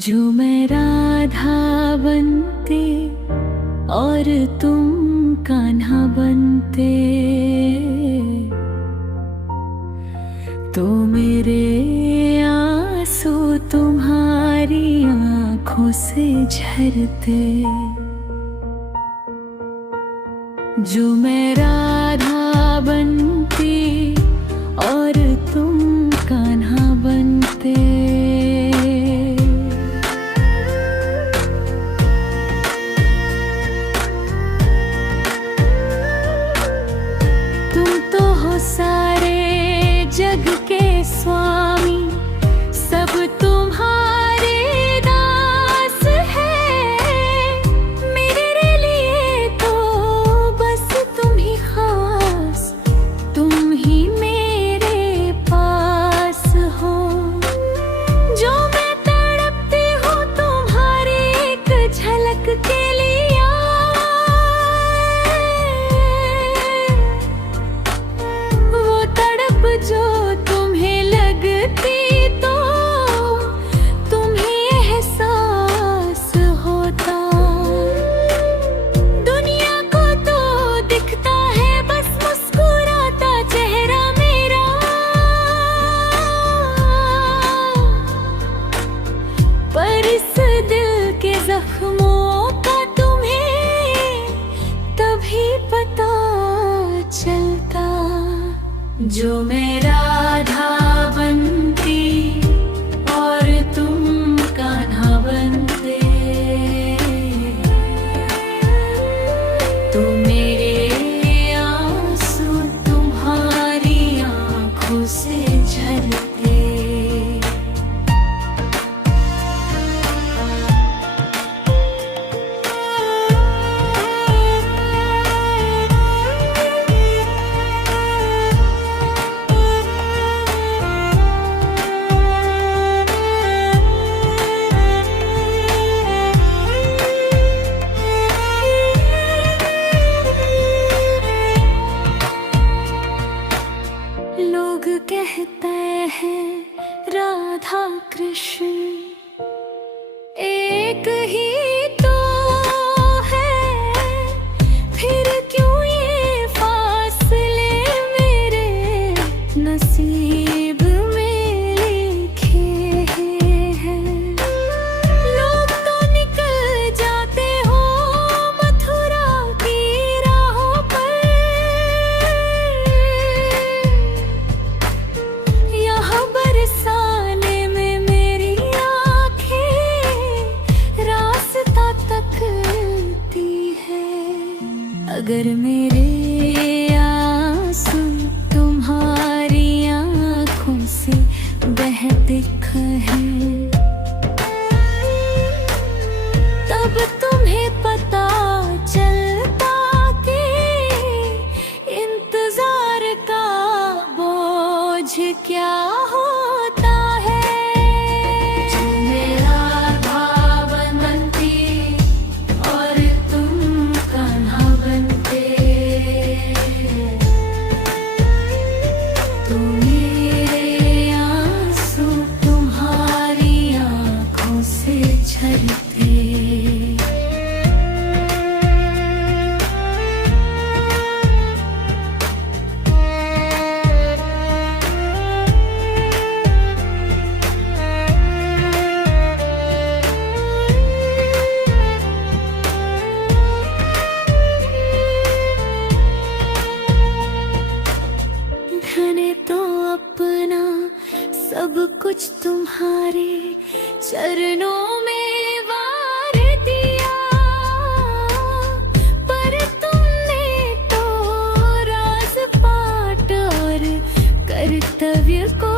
जो मैं राधा बनते और तुम कान्हा बनते, तो मेरे आंसू तुम्हारी आंखों से झरते। जो मैं राधा बनती और तुम कान्हा बनते, तुम तो हो सारे जग के स्वामी, सब तुम्हारे दास है। मेरे लिए तो बस तुम ही खास, तुम ही मेरे पास हो। जो मैं तड़पती हूँ तुम्हारी एक झलक के लिए, वो तड़प जो तुम्हें लगती तो तुम्हें एहसास होता। दुनिया को तो दिखता है बस मुस्कुराता चेहरा मेरा, पर इस दिल के जख्मों का तुम्हें तभी पता चलता। जो मैं राधा बनती और तुम कान्हा बनते, तो मेरे आंसू तुम्हारी आंखों से झरते। लोग कहते हैं राधा कृष्ण एक ही तो है, फिर क्यों ये फासले मेरे नसीब में लिखे हैं। लोग तो निकल जाते हो मथुरा की राहों पर, यहाँ बरसाने में मेरी आँखें रास्ता तकती है। अगर मेरे आंसू तुम्हारी आँखों से बहते हैं, तब तुम्हें पता चलता कि इंतजार का बोझ क्या होता है। जो मैं राधा बनती और तुम कान्हा बनते, तो मेरे आंसू तुम्हारी आंखों से झरते। मैंने तो अपना सब कुछ तुम्हारे चरणों में वार दिया, पर तुमने तो राज पाट और कर्तव्य को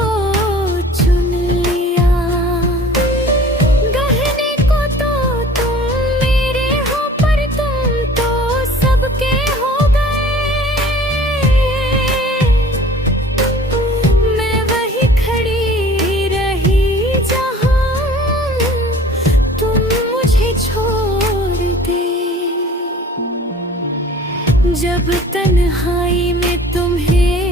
चुन लिया। गहने को तो तुम मेरे हो, पर तुम तो सबके हो गए। मैं वही खड़ी रही जहाँ तुम मुझे छोड़ दे। जब तन्हाई में तुम्हें